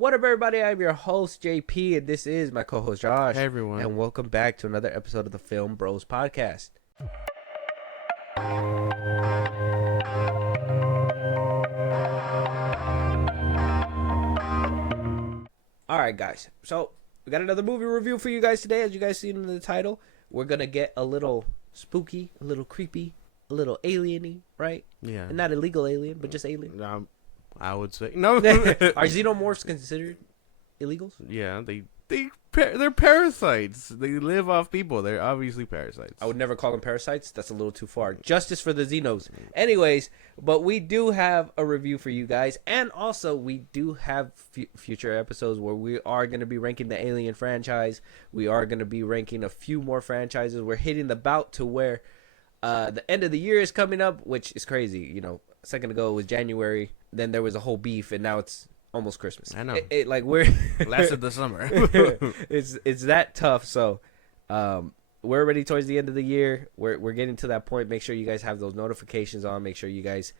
What up, everybody? I'm your host, JP, and this is my co-host, Josh. Hey, everyone. And welcome back to another episode of the FIlmBros podcast. All right, guys. So we got another movie review for you guys today. As you guys seen in the title, we're going to get a little spooky, a little creepy, a little alien-y, right? Yeah. And not illegal alien, but just alien. I would say no. Are xenomorphs considered illegals? Yeah, they're parasites. They live off people. They're obviously parasites. I would never call them parasites. That's a little too far. Justice for the Xenos. Anyways, but we do have a review for you guys. And also, we do have future episodes where we are going to be ranking the Alien franchise. We are going to be ranking a few more franchises. We're hitting the bout to where the end of the year is coming up, which is crazy. You know, a second ago it was January. Then there was a whole beef, and now it's almost Christmas. I know. Like we're lasted the summer. it's that tough. So we're already towards the end of the year. We're getting to that point. Make sure you guys have those notifications on. Make sure you guys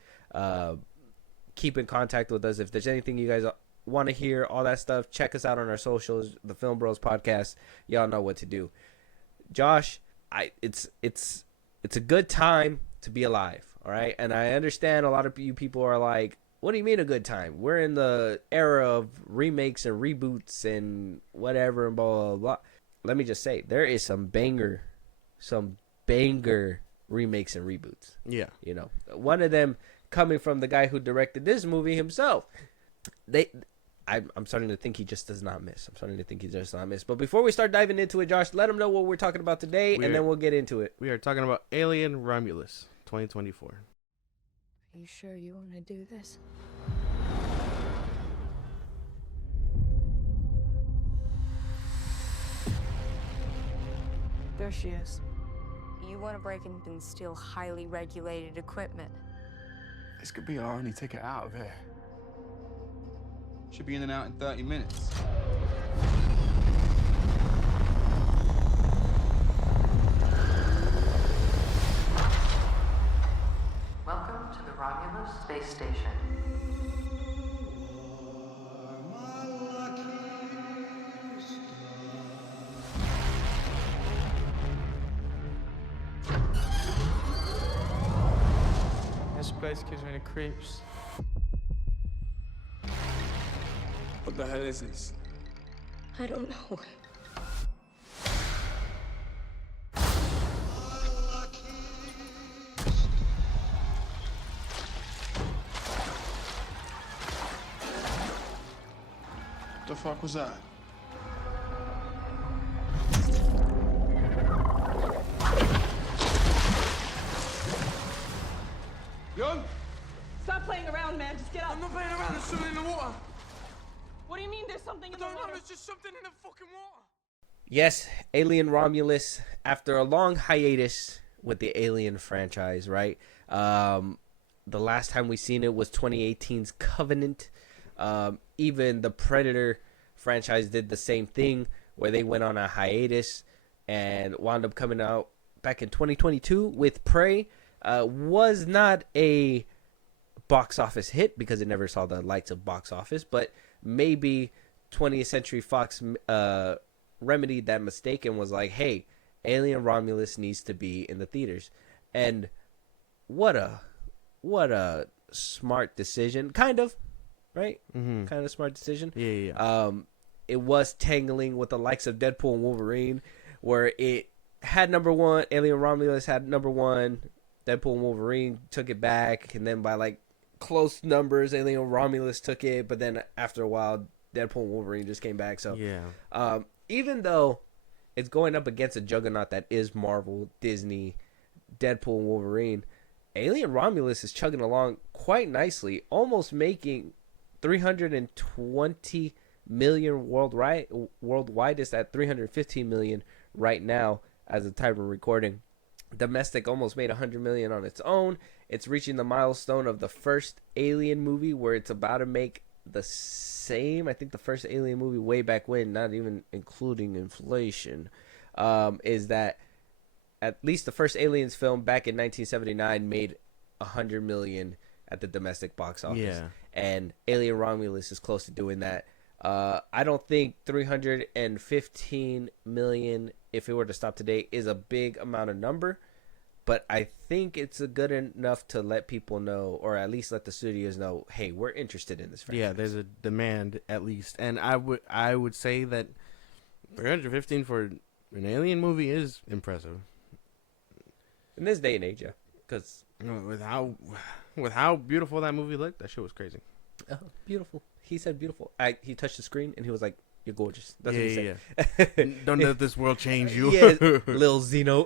keep in contact with us. If there's anything you guys want to hear, all that stuff, check us out on our socials, the FIlmBros podcast. Y'all know what to do. Josh, it's a good time to be alive. All right, and I understand a lot of you people are like, what do you mean a good time? We're in the era of remakes and reboots and whatever and blah, blah, blah. Let me just say, there is some banger remakes and reboots. Yeah. You know, one of them coming from the guy who directed this movie himself. I'm starting to think he just does not miss. But before we start diving into it, Josh, let them know what we're talking about today, and then we'll get into it. We are talking about Alien Romulus 2024. Are you sure you want to do this? There she is. You want to break in and steal highly regulated equipment. This could be our only ticket out of here. Should be in and out in 30 minutes. Welcome to the Romulus space station. This place gives me the creeps. What the hell is this? I don't know. What the fuck was that? Yo! Stop playing around, man. Just get up. I'm not playing around, there's something in the water. What do you mean there's something in the I don't know, water? there's just something in the fucking water. Yes, Alien Romulus, after a long hiatus with the Alien franchise, right? The last time we seen it was 2018's Covenant. Even the Predator franchise did the same thing, where they went on a hiatus and wound up coming out back in 2022 with Prey. Was not a box office hit because it never saw the lights of box office, but maybe 20th Century Fox remedied that mistake and was like, hey, Alien Romulus needs to be in the theaters. And what a smart decision, kind of, right? Mm-hmm. Kind of smart decision. Yeah. It was tangling with the likes of Deadpool and Wolverine, where it had number one, Alien Romulus had number one, Deadpool and Wolverine took it back, and then by like close numbers, Alien Romulus took it, but then after a while, Deadpool and Wolverine just came back. So yeah. Even though it's going up against a juggernaut that is Marvel, Disney, Deadpool and Wolverine, Alien Romulus is chugging along quite nicely, almost making 320 million worldwide. It's at 315 million right now as the time of recording. Domestic almost made 100 million on its own. It's reaching the milestone of the first Alien movie, where it's about to make the same. I think the first Alien movie way back when, not even including inflation, is that at least the first Aliens film back in 1979 made 100 million at the domestic box office. Yeah. And Alien Romulus is close to doing that. I don't think 315 million, if it were to stop today, is a big amount of number. But I think it's a good enough to let people know, or at least let the studios know, hey, we're interested in this franchise. Yeah, there's a demand at least, and I would say that 315 for an Alien movie is impressive. In this day and age, yeah, because with how beautiful that movie looked, that shit was crazy. oh, beautiful. He said beautiful. He touched the screen and he was like, "You're gorgeous." That's Yeah, what he yeah, said. Don't let this world change you. Yeah, Lil Zeno.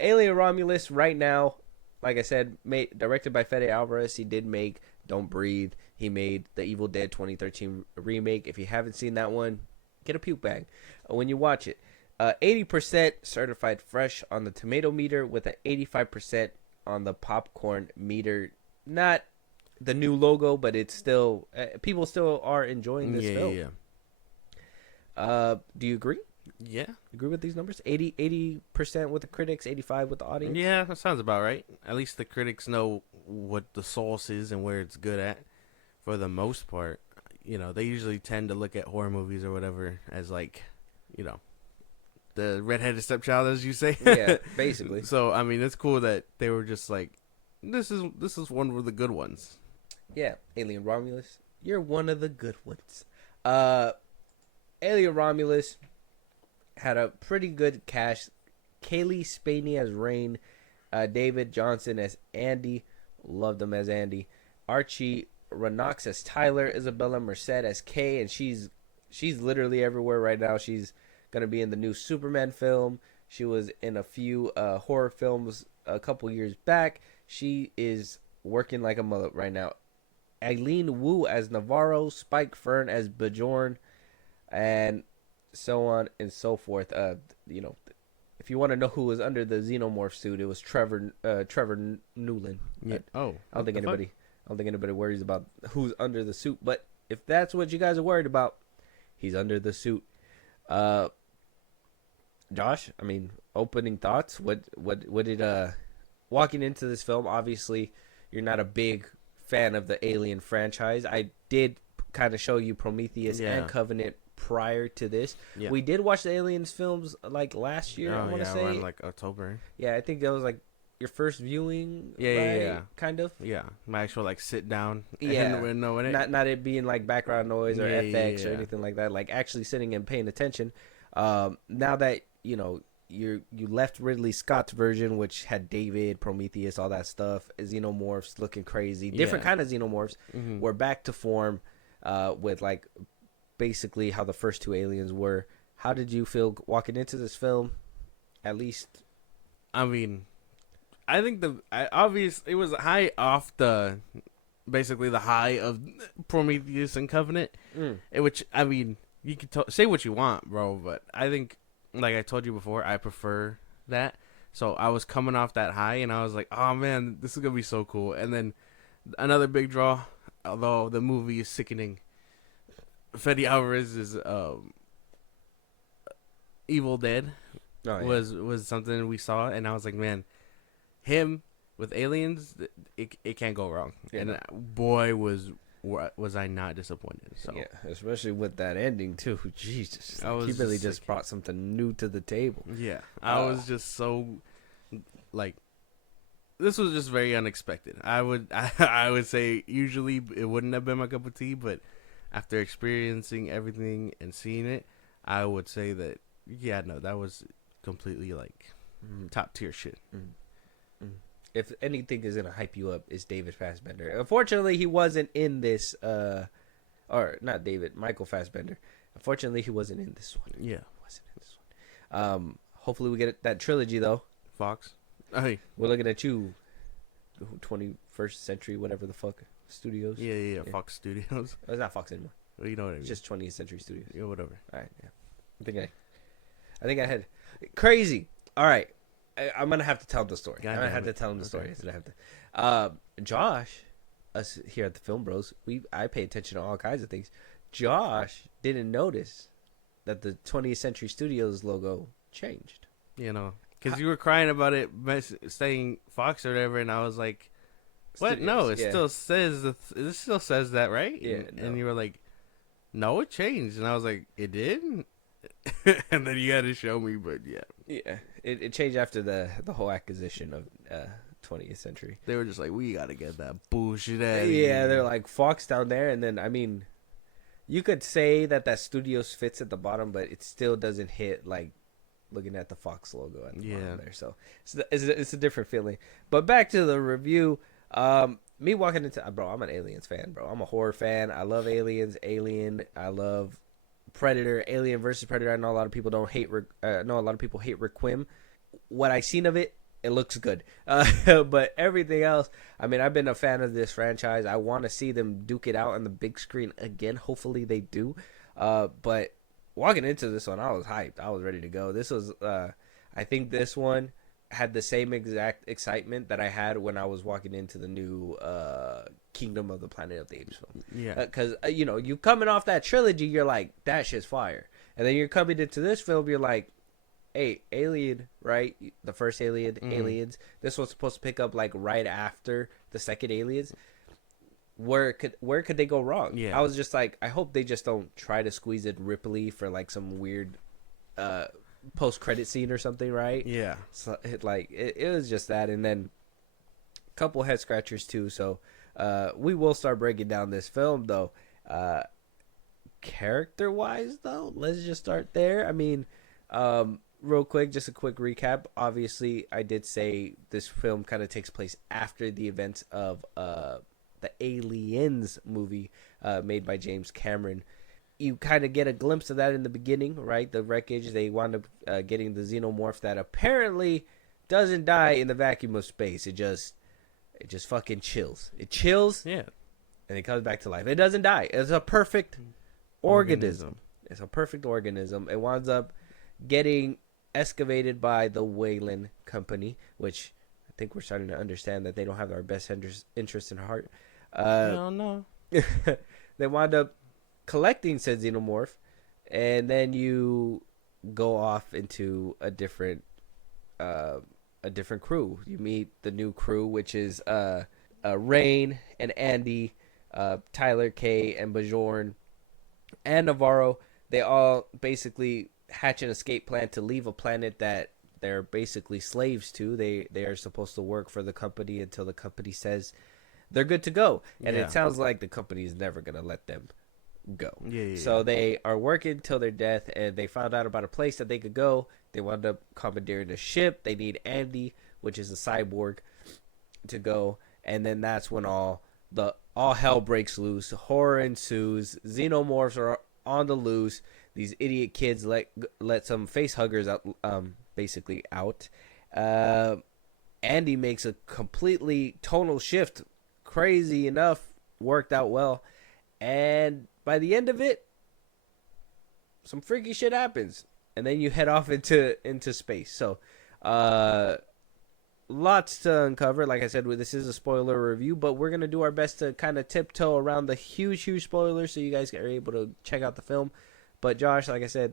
Alien Romulus right now, like I said, directed by Fede Alverez. He did make Don't Breathe. He made the Evil Dead 2013 remake. If you haven't seen that one, get a puke bag when you watch it. 80% certified fresh on the tomato meter with an 85% on the popcorn meter. Not the new logo, but it's still people still are enjoying this film. Yeah. Do you agree? Yeah. Agree with these numbers? 80% with the critics, 85 with the audience. Yeah, that sounds about right. At least the critics know what the sauce is and where it's good at. For the most part, they usually tend to look at horror movies or whatever as like, the redheaded stepchild, as you say. Yeah, basically. So I mean, it's cool that they were just like, this is one of the good ones. Yeah, Alien Romulus, you're one of the good ones. Alien Romulus had a pretty good cast. Kaylee Spaney as Rain, David Johnson as Andy, loved him as Andy. Archie Renox as Tyler, Isabella Merced as Kay, and she's literally everywhere right now. She's gonna be in the new Superman film. She was in a few horror films a couple years back. She is working like a mother right now. Eileen Wu as Navarro, Spike Fern as Bjorn, and so on and so forth. If you want to know who was under the xenomorph suit, it was Trevor Newland. Yeah. I don't think anybody worries about who's under the suit. But if that's what you guys are worried about, he's under the suit. Josh, I mean, opening thoughts. What did walking into this film? Obviously, you're not a big fan of the Alien franchise. I did kind of show you Prometheus and Covenant prior to this. Yeah. We did watch the Aliens films like last year. I want to say around like October. Yeah, I think that was like your first viewing. Yeah, kind of. Yeah, my actual like sit down. Yeah, and not it being like background noise or FX or anything like that. Like actually sitting and paying attention. Now that you left Ridley Scott's version, which had David, Prometheus, all that stuff, xenomorphs looking crazy, different kind of xenomorphs. Mm-hmm. We're back to form with like basically how the first two Aliens were. How did you feel walking into this film? At least, I mean, I think it was high off basically the high of Prometheus and Covenant, which I mean, you can say what you want, bro, but I think, like I told you before, I prefer that. So I was coming off that high, and I was like, oh man, this is gonna be so cool. And then another big draw, although the movie is sickening, Fede Alvarez's Evil Dead was something we saw, and I was like, man, him with aliens, it can't go wrong. Yeah. And boy, was I not disappointed. So yeah, especially with that ending too. Jesus, he really just brought something new to the table. Yeah, I was just so like, this was just very unexpected. I would say usually it wouldn't have been my cup of tea, but after experiencing everything and seeing it, I would say that that was completely like top tier shit. If anything is gonna hype you up, it's David Fassbender. Unfortunately, he wasn't in this. Or not David, Michael Fassbender. Unfortunately, he wasn't in this one. Yeah, wasn't in this one. Hopefully, we get that trilogy though. Fox. Hey, we're looking at you. 21st Century, whatever the fuck studios. Yeah. Fox Studios. It's not Fox anymore. Well, you know what I mean. It's just 20th Century Studios. Yeah, whatever. All right. Yeah. I think I had crazy. All right. I'm gonna have to tell him the story. I'm gonna have to tell him the story. I have to. Josh, us here at the Film Bros, I pay attention to all kinds of things. Josh didn't notice that the 20th Century Studios logo changed. Because you were crying about it saying Fox or whatever, and I was like, "What? Studios, No, it still says that, right?" Yeah, and you were like, no, it changed. And I was like, it did? And then you had to show me, but yeah. Yeah, it changed after the whole acquisition of 20th Century. They were just like, we got to get that bullshit out of Yeah, here. they're like Fox down there, and then, I mean, you could say that studios fits at the bottom, but it still doesn't hit, like, looking at the Fox logo at the bottom there. So it's a different feeling. But back to the review. Me walking into, bro, I'm an Aliens fan, bro. I'm a horror fan. I love Aliens, Alien. I love Predator, Alien versus Predator. I know a lot of people don't hate. A lot of people hate Requiem. What I seen of it, it looks good. But everything else, I mean, I've been a fan of this franchise. I want to see them duke it out on the big screen again. Hopefully they do. But walking into this one, I was hyped. I was ready to go. This was, I think this one had the same exact excitement that I had when I was walking into the new Kingdom of the Planet of the Apes film. Yeah. Because, you coming off that trilogy, you're like, that shit's fire. And then you're coming into this film, you're like, hey, Alien, right? The first Alien, Aliens. This was supposed to pick up, like, right after the second Aliens. Where could they go wrong? Yeah. I was just like, I hope they just don't try to squeeze in Ripley for, like, some weird post-credit scene or something, right? Yeah. So it was just that, and then a couple head scratchers too. So we will start breaking down this film, though. Character wise, though, let's just start there. I mean, real quick, just a quick recap. Obviously, I did say this film kind of takes place after the events of the Aliens movie made by James Cameron. You kind of get a glimpse of that in the beginning, right? The wreckage, they wound up getting the xenomorph that apparently doesn't die in the vacuum of space. It just fucking chills. It chills, Yeah. and it comes back to life. It doesn't die. It's a perfect organism. It's a perfect organism. It winds up getting excavated by the Wayland Company, which I think we're starting to understand that they don't have our best interest in heart. No. They wind up collecting said xenomorph, and then you go off into a different crew. You meet the new crew, which is Rain and Andy, Tyler, Kay, and Bajorn, and Navarro. They all basically hatch an escape plan to leave a planet that they're basically slaves to. They are supposed to work for the company until the company says they're good to go, and Yeah. it sounds like the company is never gonna let them go. Yeah. So they are working till their death, and they found out about a place that they could go. They wound up commandeering a ship. They need Andy, which is a cyborg, to go, and then that's when all hell breaks loose. Horror ensues. Xenomorphs are on the loose. These idiot kids let some face huggers out, basically out. Andy makes a completely tonal shift. Crazy enough, worked out well, and by the end of it, some freaky shit happens, and then you head off into space. So, lots to uncover. Like I said, this is a spoiler review, but we're gonna do our best to kind of tiptoe around the huge spoilers, so you guys are able to check out the film. But Josh, like I said,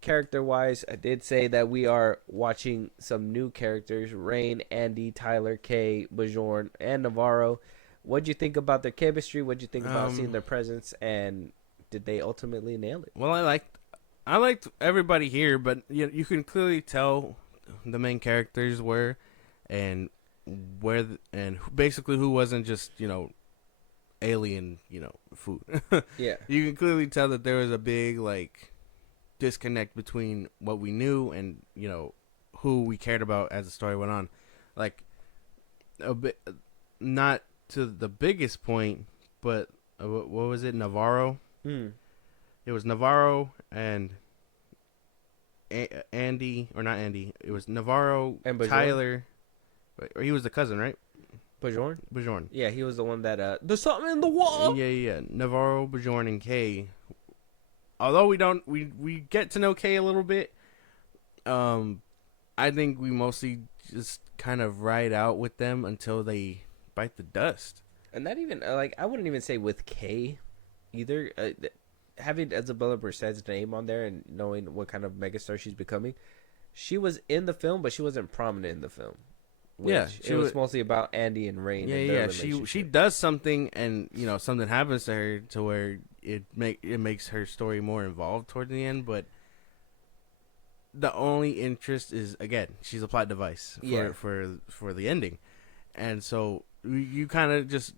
character-wise, I did say that we are watching some new characters: Rain, Andy, Tyler, Kay, Bajorn, and Navarro. What'd you think about their chemistry? What'd you think about seeing their presence? And did they ultimately nail it? Well, I liked everybody here, but you can clearly tell the main characters were, and basically who wasn't just alien food. Yeah. You can clearly tell that there was a big disconnect between what we knew and who we cared about as the story went on. Like a bit, not to the biggest point, but what was it? Navarro. It was Navarro and Andy, or not Andy. It was Navarro And Bajorn? Tyler. Or he was the cousin, right? Bajorn? Yeah, he was the one that there's something in the wall. Yeah. Navarro, Bajorn, and Kay. Although we get to know Kay a little bit, I think we mostly just kind of ride out with them until they bite the dust. And not even I wouldn't even say with Kay either. Having Isabella Merced's name on there and knowing what kind of megastar she's becoming, she was in the film, but she wasn't prominent in the film. Yeah, it was mostly about Andy and Rain. Yeah. She does something, and something happens to her to where it makes her story more involved toward the end, but the only interest is, again, she's a plot device for the ending. And so you kind of just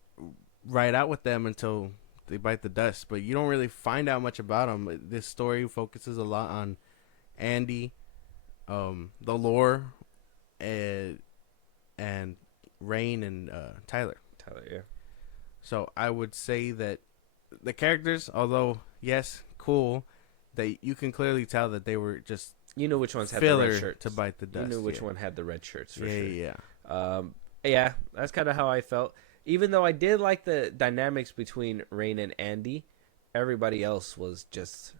ride out with them until they bite the dust, but you don't really find out much about them. This story focuses a lot on Andy, the lore, and Rain and Tyler. Yeah. So I would say that the characters, although yes, cool, that you can clearly tell that they were just which ones had the red filler shirts to bite the dust. You knew which one had the red shirts for yeah, sure. Yeah. Yeah, that's kind of how I felt. Even though I did like the dynamics between Rain and Andy, everybody else was just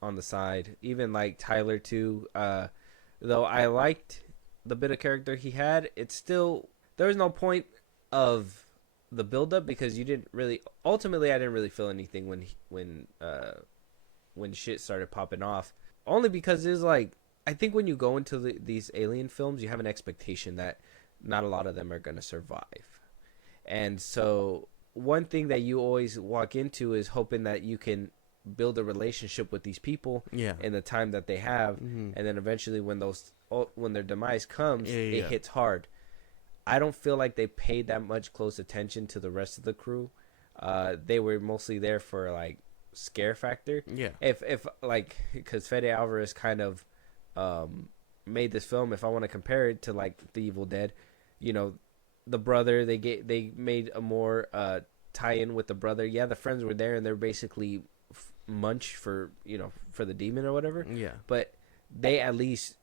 on the side. Even like Tyler too. Though I liked the bit of character he had, it's still there was no point of the build-up because you didn't really. Ultimately, I didn't really feel anything when shit started popping off. Only because it's like I think when you go into these alien films, you have an expectation that not a lot of them are going to survive. And so one thing that you always walk into is hoping that you can build a relationship with these people in the time that they have. And then eventually when their demise comes, it hits hard. I don't feel like they paid that much close attention to the rest of the crew. They were mostly there for like scare factor. Yeah. If like, because Fede Alverez kind of made this film, if I want to compare it to like The Evil Dead, the brother, they made a more tie-in with the brother. Yeah, the friends were there and they're basically munch for the demon or whatever. Yeah. But they at least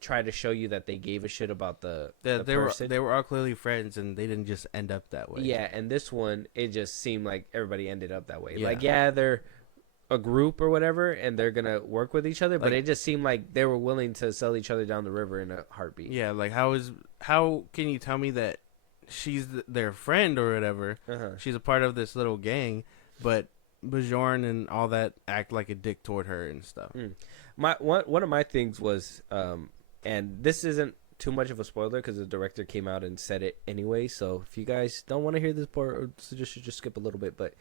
try to show you that they gave a shit about the person. They were all clearly friends and they didn't just end up that way. Yeah, and this one, it just seemed like everybody ended up that way. Yeah. Like, yeah, they're a group or whatever and they're gonna work with each other, but it just seemed like they were willing to sell each other down the river in a heartbeat. Yeah, like how can you tell me that she's their friend or whatever? She's a part of this little gang, but Bjorn and all that act like a dick toward her and stuff. One of my things was, and this isn't too much of a spoiler because the director came out and said it anyway. So if you guys don't want to hear this part, or just skip a little bit. But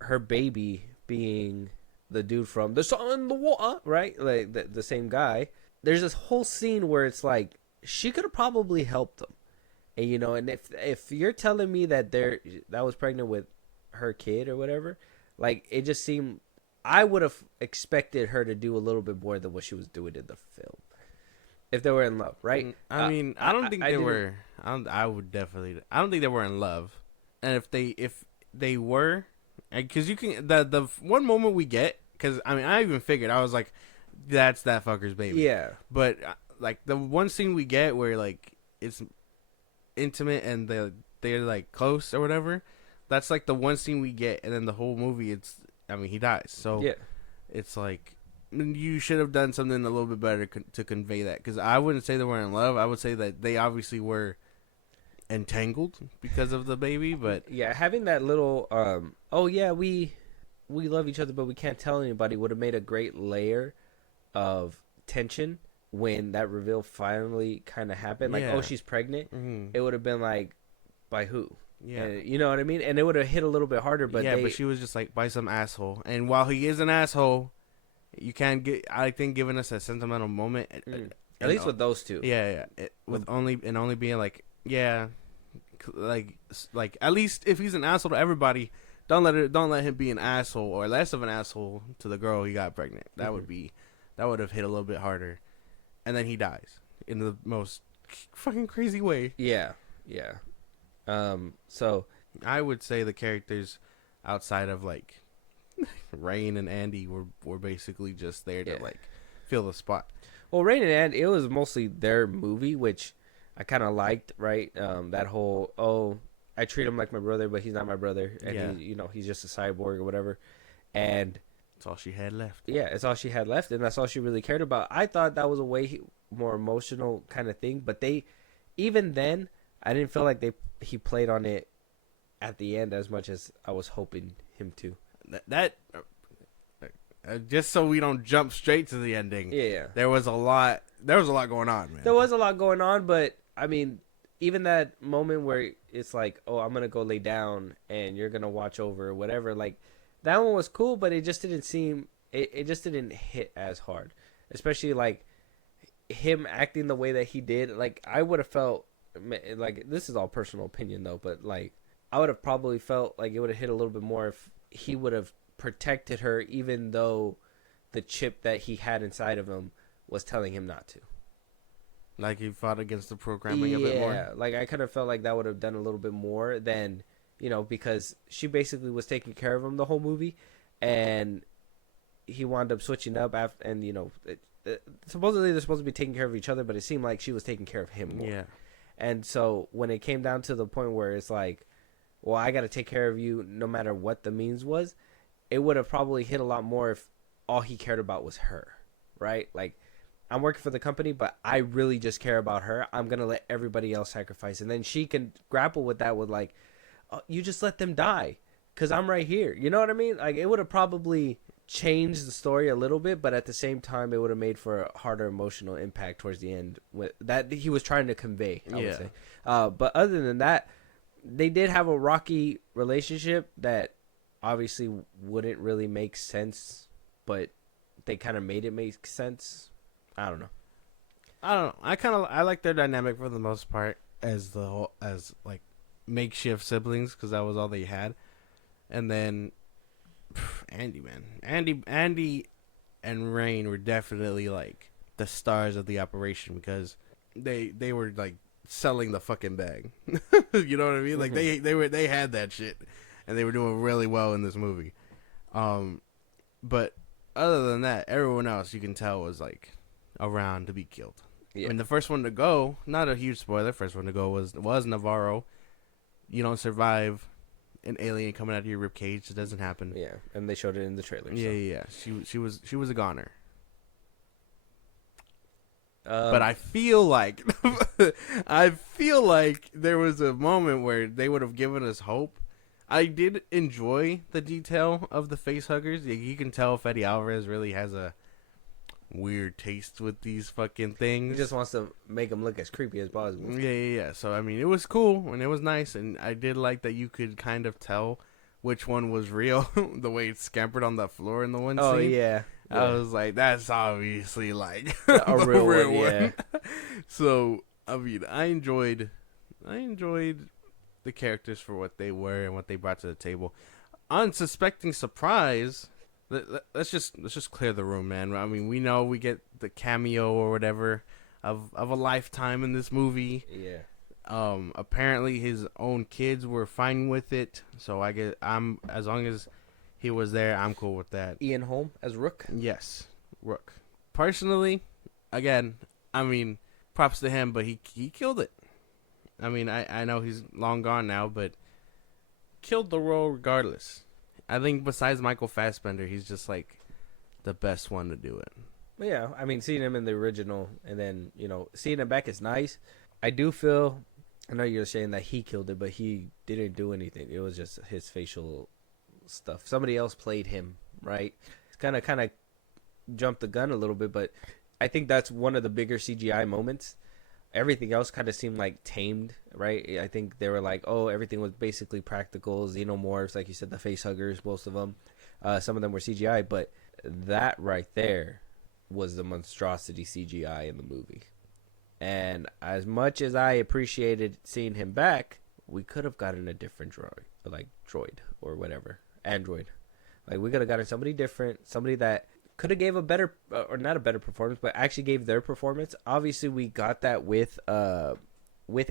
her baby being the dude from The Sun and the Water, right? Like the same guy. There's this whole scene where it's like she could have probably helped them, and and if you're telling me that that was pregnant with her kid or whatever, like it just seemed I would have expected her to do a little bit more than what she was doing in the film. If they were in love, right? I mean, I don't think they were. I don't think they were in love. And if they were, because you can the one moment we get, because I mean, I even figured, I was like, that's that fucker's baby. Yeah. But like the one scene we get where like it's intimate and they're like close or whatever, that's like the one scene we get, and then the whole movie, he dies. So yeah, it's like, you should have done something a little bit better to convey that, because I wouldn't say they were in love. I would say that they obviously were entangled because of the baby. But yeah, having that little oh yeah, we love each other but we can't tell anybody would have made a great layer of tension when that reveal finally kind of happened. Like, oh, she's pregnant. It would have been like, by who? Yeah, and, you know what I mean? And it would have hit a little bit harder. But yeah, but she was just like, by some asshole. And while he is an asshole, you can't get, I think, giving us a sentimental moment. At least with those two. Yeah. Only being like, yeah, like at least if he's an asshole to everybody, don't let him be an asshole or less of an asshole to the girl he got pregnant. That would have hit a little bit harder. And then he dies in the most fucking crazy way. Yeah. So I would say the characters outside of like Rain and Andy were basically just there to like fill the spot. Well, Rain and Andy, it was mostly their movie, which I kind of liked, right? That whole, I treat him like my brother, but he's not my brother, and he's just a cyborg or whatever, and it's all she had left. Yeah, it's all she had left, and that's all she really cared about. I thought that was a way more emotional kind of thing, but even then, I didn't feel like he played on it at the end as much as I was hoping him to. That just so we don't jump straight to the ending. Yeah. There was a lot going on, man. There was a lot going on, but I mean, even that moment where it's like, oh, I'm gonna go lay down and you're gonna watch over or whatever, like that one was cool, but it just didn't seem it just didn't hit as hard, especially like him acting the way that he did. Like I would have felt like, this is all personal opinion though, but like I would have probably felt like it would have hit a little bit more if he would have protected her, even though the chip that he had inside of him was telling him not to. Like he fought against the programming a bit more. Yeah, like I kind of felt like that would have done a little bit more than, you know, because she basically was taking care of him the whole movie, and he wound up switching up after, and you know, supposedly they're supposed to be taking care of each other, but it seemed like she was taking care of him more. Yeah. And so when it came down to the point where it's like, well, I got to take care of you no matter what the means was, it would have probably hit a lot more if all he cared about was her, right? Like, I'm working for the company, but I really just care about her. I'm going to let everybody else sacrifice. And then she can grapple with that with like, oh, you just let them die because I'm right here. You know what I mean? Like, it would have probably changed the story a little bit, but at the same time, it would have made for a harder emotional impact towards the end with that he was trying to convey, I would say. But other than that, they did have a rocky relationship that obviously wouldn't really make sense, but they kind of made it make sense. I don't know. I like their dynamic for the most part as like makeshift siblings, because that was all they had. And then Andy and Rain were definitely like the stars of the operation, because they were like selling the fucking bag. You know what I mean? Like they had that shit, and they were doing really well in this movie. But other than that, everyone else you can tell was like around to be killed. Yeah. I mean, the first one to go, not a huge spoiler, first one to go was Navarro. You don't survive an alien coming out of your rib cage. It doesn't happen. Yeah, and they showed it in the trailer. Yeah. She was a goner. But I feel like there was a moment where they would have given us hope. I did enjoy the detail of the face huggers. You can tell Fede Alverez really has a weird taste with these fucking things. He just wants to make them look as creepy as possible. Yeah. So, I mean, it was cool and it was nice. And I did like that you could kind of tell which one was real. The way it scampered on the floor in the one scene. Oh, yeah. I was like, that's obviously like a real one. Yeah. So, I mean, I enjoyed the characters for what they were and what they brought to the table. Unsuspecting surprise. Let's just clear the room, man. I mean, we know we get the cameo or whatever of a lifetime in this movie. Yeah. Apparently his own kids were fine with it, so I guess as long as he was there, I'm cool with that. Ian Holm as Rook? Yes, Rook. Personally, again, I mean, props to him, but he killed it. I mean, I know he's long gone now, but killed the role regardless. I think besides Michael Fassbender, he's just like the best one to do it. Yeah, I mean, seeing him in the original and then, you know, seeing him back is nice. I do feel, I know you're saying that he killed it, but he didn't do anything. It was just his facial stuff. Somebody else played him, right? It's kind of jumped the gun a little bit, but I think that's one of the bigger CGI moments. Everything else kind of seemed like tamed, right? I think they were like, oh, everything was basically practical, xenomorphs, like you said, the face huggers, most of them. Some of them were CGI, but that right there was the monstrosity CGI in the movie. And as much as I appreciated seeing him back, we could have gotten a different droid or whatever, android. Like, we could have gotten somebody different, somebody that could have gave a better, or not a better performance, but actually gave their performance. Obviously, we got that with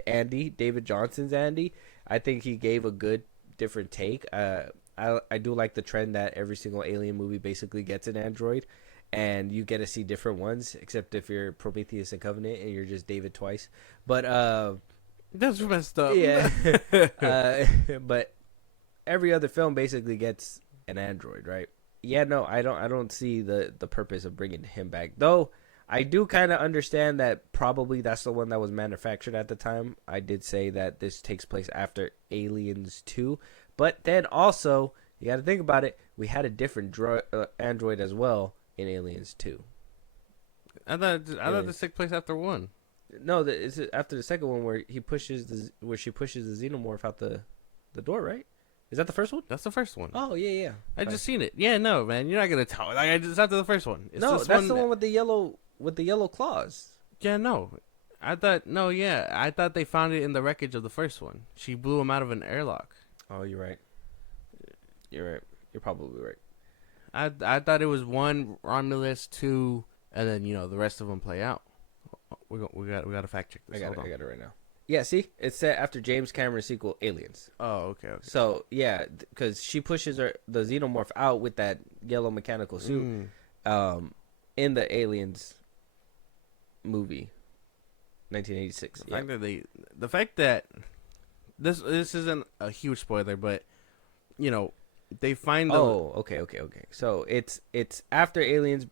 Andy, David Johnson's Andy. I think he gave a good, different take. I do like the trend that every single Alien movie basically gets an android, and you get to see different ones, except if you're Prometheus and Covenant and you're just David twice. But that's messed up. Yeah. But every other film basically gets an android, right? Yeah, no, I don't see the purpose of bringing him back. Though I do kind of understand that probably that's the one that was manufactured at the time. I did say that this takes place after Aliens 2. But then also, you got to think about it, we had a different android as well in Aliens 2. I thought this took place after 1. No, it's after the second one where she pushes the xenomorph out the door, right? Is that the first one? That's the first one. Oh yeah. I just seen it. Yeah, no, man, you're not gonna tell. Like, it's after the first one. It's No, this that's the one with the yellow claws. Yeah, no. I thought they found it in the wreckage of the first one. She blew him out of an airlock. Oh, you're right. You're right. You're probably right. I thought it was 1 Romulus, 2, and then the rest of them play out. We got to fact check this. I got it right now. Yeah, see, it's set after James Cameron's sequel Aliens. Oh, okay. So yeah, because she pushes the xenomorph out with that yellow mechanical suit, in the Aliens movie, 1986. The fact that this isn't a huge spoiler, but they find okay. So it's after Aliens,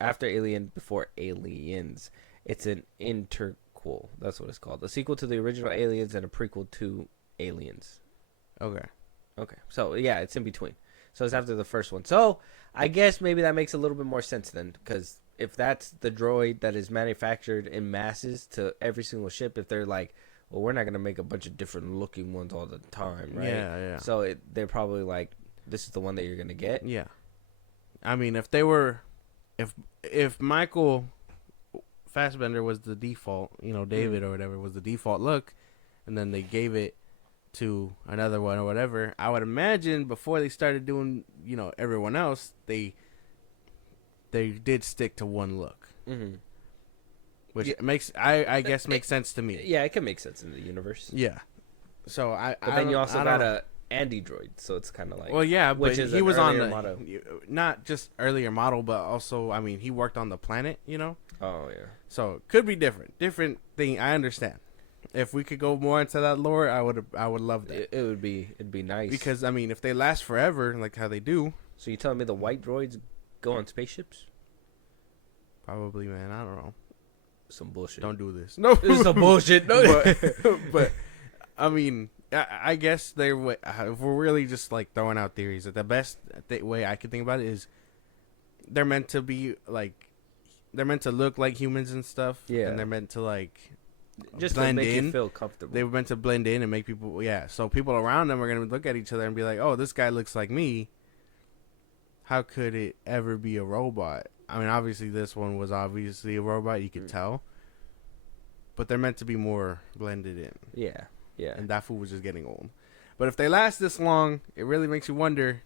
after Alien, before Aliens. It's an interquel. That's what it's called. A sequel to the original Aliens and a prequel to Aliens. Okay. So yeah, it's in between. So it's after the first one. So I guess maybe that makes a little bit more sense then, because if that's the droid that is manufactured in masses to every single ship, if they're like, well, we're not gonna make a bunch of different looking ones all the time, right? Yeah. So they're probably like, this is the one that you're gonna get. Yeah. I mean, if Michael Fassbender was the default, David or whatever was the default look, and then they gave it to another one or whatever, I would imagine before they started doing, everyone else, they did stick to one look. Mm-hmm. Which makes, I guess, makes sense to me. Yeah, it can make sense in the universe. Yeah. So But then you also got a Andy droid, so it's kind of like... Well, yeah, but he was on model. Not just earlier model, but also, I mean, he worked on the planet, Oh, yeah. So it could be different thing. I understand. If we could go more into that lore, I would love that. It'd be nice, because I mean, if they last forever, like how they do. So you telling me the white droids go on spaceships? Probably, man. I don't know. Some bullshit. Don't do this. No, it's some bullshit. No, but I mean, I guess if we're really just like throwing out theories, that the best way I could think about it is they're meant to be like. They're meant to look like humans and stuff. Yeah. And they're meant to like just blend to make in. You feel comfortable. They were meant to blend in and make people, so people around them are going to look at each other and be like, oh, this guy looks like me. How could it ever be a robot? I mean, obviously this one was obviously a robot. You could tell. But they're meant to be more blended in. Yeah. Yeah. And that food was just getting old. But if they last this long, it really makes you wonder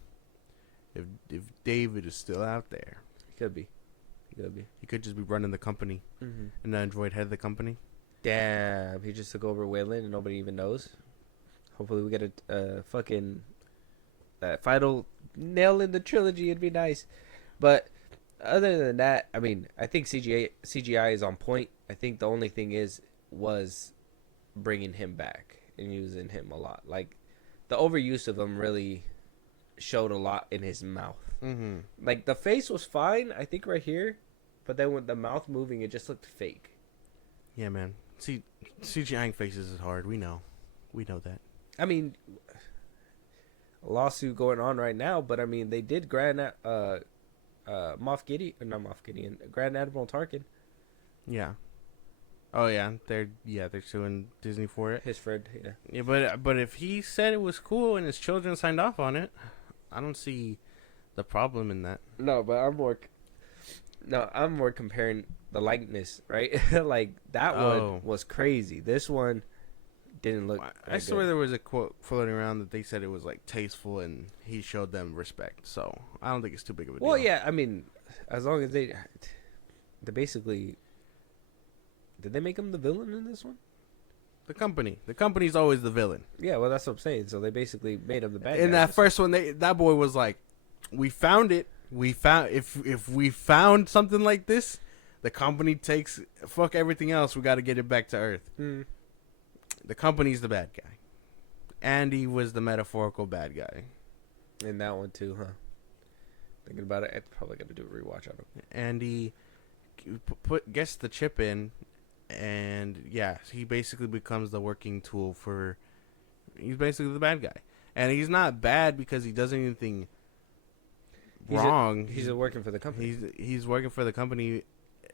if David is still out there. He could be. He could just be running the company, and the android head of the company. Damn, he just took over Wayland and nobody even knows. Hopefully we get a fucking final nail in the trilogy. It'd be nice. But other than that, I mean, I think CGI is on point. I think the only thing was bringing him back and using him a lot. Like, the overuse of him really showed a lot in his mouth. Mm-hmm. Like, the face was fine, I think, right here. But then with the mouth moving, it just looked fake. Yeah, man. See, CGIing faces is hard. We know that. I mean, a lawsuit going on right now, but I mean, they did Grand Admiral Tarkin. Yeah. Oh yeah, they're suing Disney for it. His friend, yeah. Yeah, but if he said it was cool and his children signed off on it, I don't see the problem in that. No, but I'm more comparing the likeness, right? Like, that one was crazy. This one didn't look. I swear there was a quote floating around that they said it was like tasteful and he showed them respect. So I don't think it's too big of a deal. Well, yeah, I mean, as long as they basically, did they make him the villain in this one? The company's always the villain. Yeah, well, that's what I'm saying. So they basically made him the bad guy. In that first one, that boy was like, "We found it. If we found something like this, the company takes fuck everything else. We got to get it back to Earth." Mm. The company's the bad guy. Andy was the metaphorical bad guy. In that one too, huh? Thinking about it, I'm probably gonna do a rewatch on him. Andy gets the chip in, and yeah, he basically becomes the working tool for. He's basically the bad guy, and he's not bad because he does anything wrong. He's working for the company. He's working for the company,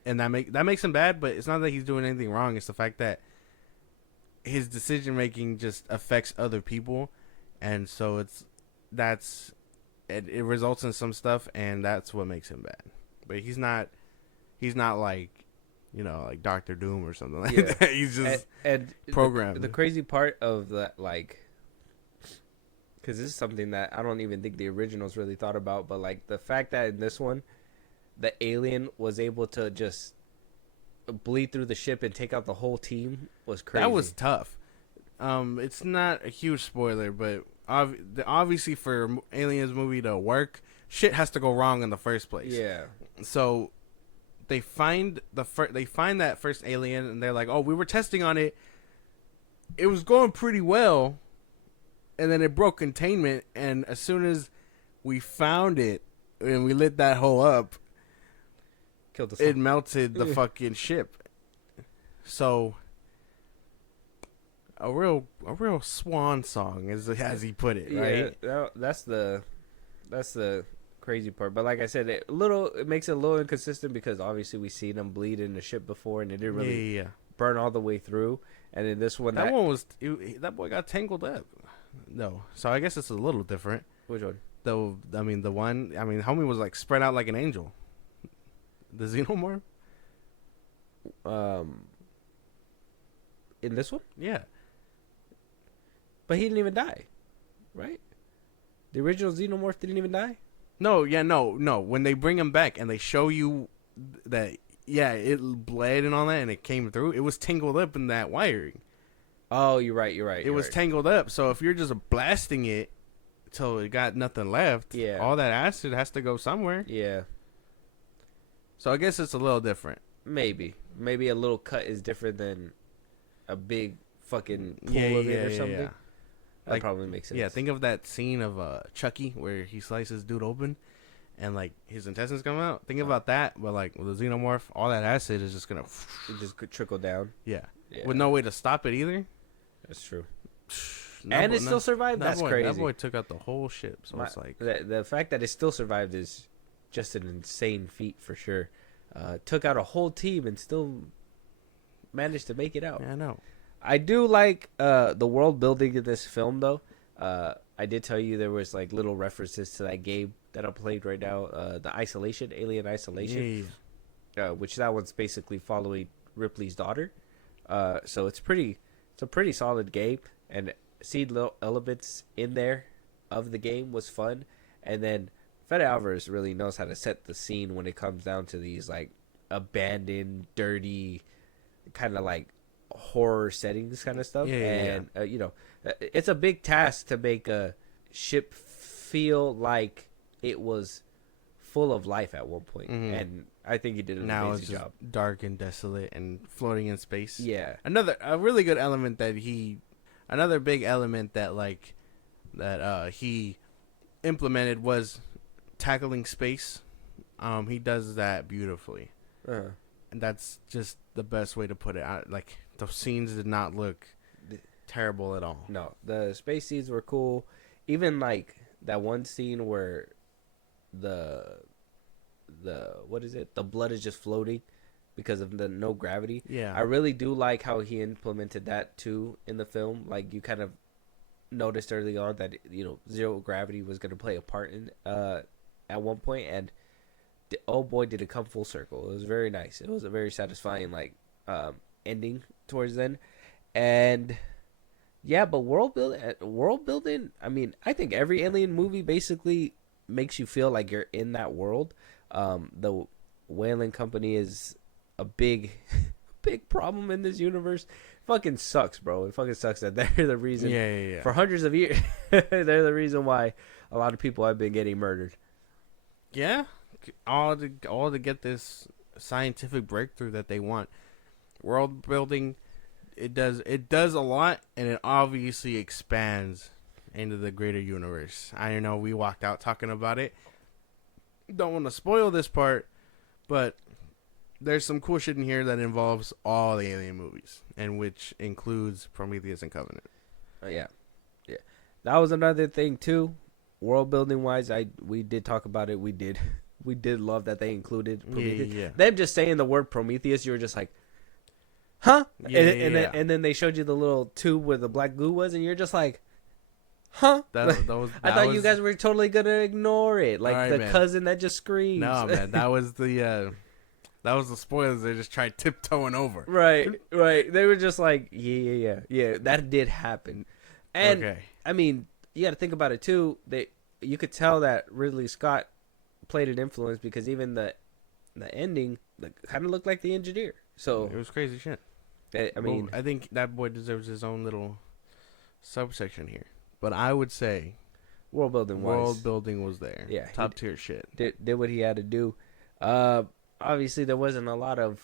and that makes him bad. But it's not that he's doing anything wrong. It's the fact that his decision making just affects other people, and so it's it results in some stuff, and that's what makes him bad. But he's not like, like Doctor Doom or something like that. He's just and programmed. The crazy part of that, like, because this is something that I don't even think the originals really thought about, but like the fact that in this one, the alien was able to just bleed through the ship and take out the whole team was crazy. That was tough. It's not a huge spoiler, but obviously for Aliens movie to work, shit has to go wrong in the first place. Yeah. So they find that first alien, and they're like, "Oh, we were testing on it. It was going pretty well, and then it broke containment. And as soon as we found it and we lit that hole up, Killed the it melted the fucking ship." So a real swan song, as he put it, right? Yeah, that's the crazy part. But like I said, it makes it a little inconsistent because obviously we seen them bleed in the ship before, and it didn't really burn all the way through. And in this one, that one boy got tangled up. No, so I guess it's a little different. Which one? Homie was like spread out like an angel. The xenomorph. In this one, Yeah. but he didn't even die, right? The original xenomorph didn't even die. No. When they bring him back and they show you that, it bled and all that, and it came through, it was tangled up in that wiring. Oh, you're right. It was tangled up. So if you're just blasting it till it got nothing left, all that acid has to go somewhere. Yeah. So I guess it's a little different. Maybe a little cut is different than a big fucking pool of it or something. That probably makes sense. Yeah, think of that scene of Chucky where he slices dude open and like his intestines come out. Think about that, but like with the xenomorph, all that acid is just gonna could trickle down. Yeah, with no way to stop it either. That's true. And it still survived. That's crazy. That boy took out the whole ship. So it's like the fact that it still survived is just an insane feat for sure. Took out a whole team and still managed to make it out. Yeah, I know. I do like the world building in this film, though. I did tell you there was like little references to that game that I played right now, the Alien Isolation, which that one's basically following Ripley's daughter. So it's a pretty solid game, and seeing little elements in there of the game was fun. And then Fede Alverez really knows how to set the scene when it comes down to these like abandoned, dirty, kind of like horror settings kind of stuff. It's a big task to make a ship feel like it was full of life at one point. And I think he did an amazing job. Dark and desolate and floating in space. Yeah, a really good element another big element that he implemented was tackling space. He does that beautifully. And that's just the best way to put it. Like, the scenes did not look terrible at all. No, the space scenes were cool. Even like that one scene where the what is it? The blood is just floating because of the no gravity. Yeah, I really do like how he implemented that too in the film. Like, you kind of noticed early on that zero gravity was going to play a part in at one point, and oh boy, did it come full circle. It was very nice. It was a very satisfying ending towards then. And yeah, but world building, I mean, I think every Alien movie basically makes you feel like you're in that world. The Whaling Company is a big problem in this universe. Fucking sucks, bro. It fucking sucks that they're the reason for hundreds of years. They're the reason why a lot of people have been getting murdered. Yeah, all to get this scientific breakthrough that they want. World building, it does a lot, and it obviously expands into the greater universe. I know we walked out talking about it. Don't want to spoil this part, but there's some cool shit in here that involves all the Alien movies, and which includes Prometheus and Covenant. Yeah. That was another thing too. World building wise, we did talk about it. We did love that they included Prometheus. Yeah. Them just saying the word Prometheus, you were just like, huh? And then they showed you the little tube where the black goo was, and you're just like, Huh? That I thought you guys were totally gonna ignore it, like All right, the man. cousin that just screams. No, man, that was the spoilers. They just tried tiptoeing over. Right. They were just like, yeah. That did happen, and Okay. I mean, you got to think about it too. You could tell that Ridley Scott played an influence because even the ending kind of looked like the engineer. So It was crazy shit. I mean, I think that boy deserves his own little subsection here. But I would say world building was there. Yeah, top tier shit. did what he had to do. Obviously, there wasn't a lot of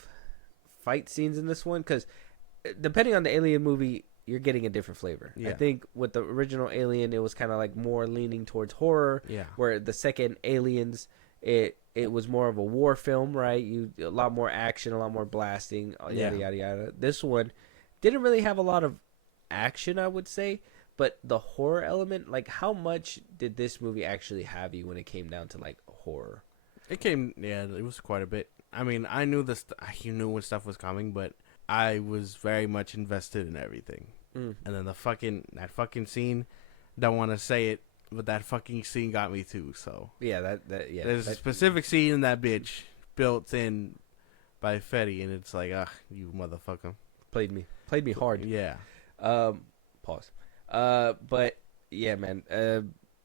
fight scenes in this one because depending on the Alien movie, you're getting a different flavor. Yeah. I think with the original Alien, it was kind of like more leaning towards horror. Yeah. Where the second Aliens, it was more of a war film, right? A lot more action, a lot more blasting, yada. This one didn't really have a lot of action, I would say, but the horror element, like how much did this movie actually have you when it came down to like horror? It was quite a bit. I mean, I knew you knew when stuff was coming, but I was very much invested in everything. And then that fucking scene, don't want to say it, but that fucking scene got me too. So Yeah, there's a specific scene in that bitch built in by Fede, and it's like, you motherfucker. played me hard. Yeah. Pause. But yeah, man.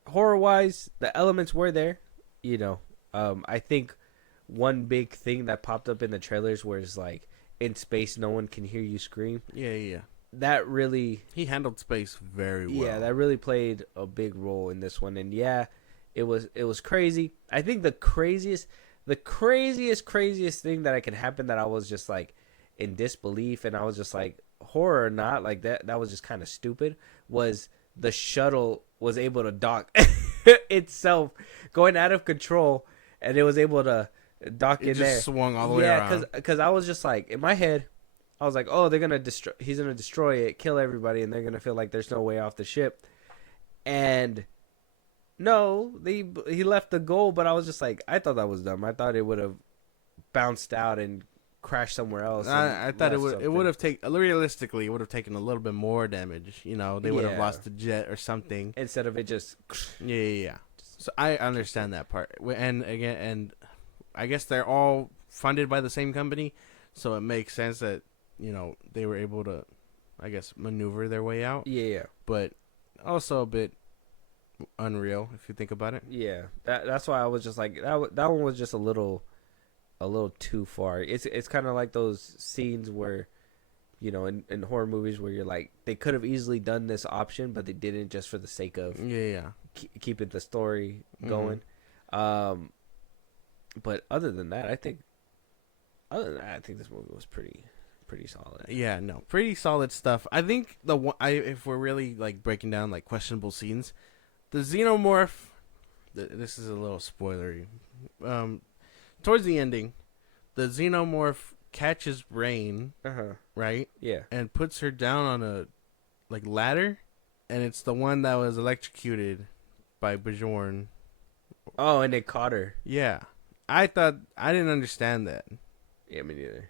Horror wise, the elements were there. You know, I think one big thing that popped up in the trailers was like in space, no one can hear you scream. Yeah. That really, He handled space very well. yeah, that really played a big role in this one. And yeah, it was crazy. I think the craziest thing that can happen that I was just like in disbelief, and I was just like, horror or not, like that was just kind of stupid, was the shuttle was able to dock itself going out of control, and it was able to dock in there. It just swung all the way around. Yeah, because I was just like, in my head, I was like, oh, he's gonna destroy it, kill everybody, and they're gonna feel like there's no way off the ship. And no, he left the goal, but I was just like, I thought that was dumb. I thought it would have bounced out and crashed somewhere else. I thought it would have taken, realistically, it would have taken a little bit more damage. You know, they would have lost the jet or something instead of it just. Yeah. So I understand that part, and I guess they're all funded by the same company, so it makes sense that they were able to, I guess, maneuver their way out. Yeah. But also a bit unreal if you think about it. Yeah, that's why I was just like that one was just a little too far. It's kind of like those scenes where, in horror movies where you're like, they could have easily done this option, but they didn't, just for the sake of keeping the story going. But other than that, I think this movie was pretty solid. Yeah, no, pretty solid stuff. I think if we're really like breaking down like questionable scenes, the xenomorph. This is a little spoilery. Towards the ending, the xenomorph catches Rain, right? Yeah. And puts her down on a ladder, and it's the one that was electrocuted by Bajorn. Oh, and they caught her. Yeah. I didn't understand that. Yeah, me neither.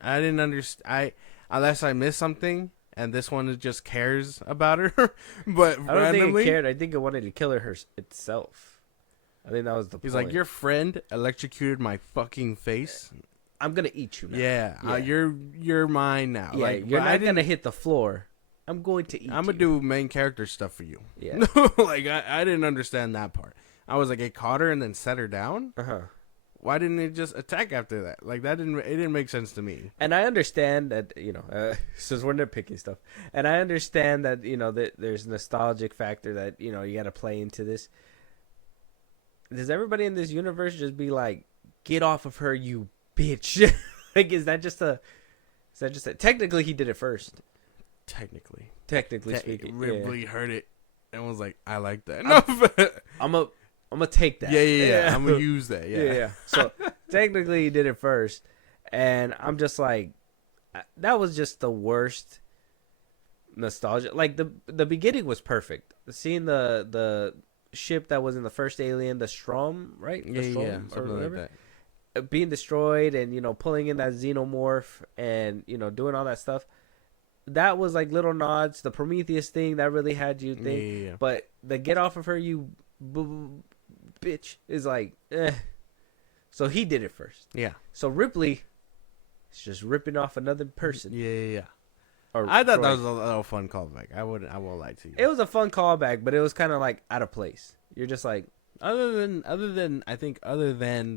I didn't understand. Unless I missed something, and this one just cares about her. But I don't think it cared. I think it wanted to kill her itself. I think that was the point. He's like, your friend electrocuted my fucking face. I'm gonna eat you now. Yeah. You're mine now. Yeah, you're not gonna hit the floor. I'm going to eat I'm gonna do main character stuff for you. Yeah. I didn't understand that part. I was like, it caught her and then set her down. Why didn't it just attack after that? It didn't make sense to me. And I understand that, since we're nitpicking stuff, and I understand that, that there's nostalgic factor that, you got to play into this. Does everybody in this universe just be like, get off of her, you bitch? Is that just a, technically he did it first. Technically speaking. Ripley heard it and was like, I like that. I'm gonna take that. Yeah. I'm gonna use that. Yeah. So technically he did it first, and I'm just like, that was just the worst nostalgia. Like the beginning was perfect. Seeing the ship that was in the first Alien, the Strom, right? The Strom, or whatever, like being destroyed, and pulling in that xenomorph, and doing all that stuff. that was like little nods. The Prometheus thing that really had you think. Yeah. But the get off of her, you bitch, is like, eh. So he did it first. Yeah. So Ripley is just ripping off another person. Yeah. Or I thought Troy. that was a little fun callback. I won't lie to you. It was a fun callback, but it was kind of like out of place. You're just like, Other than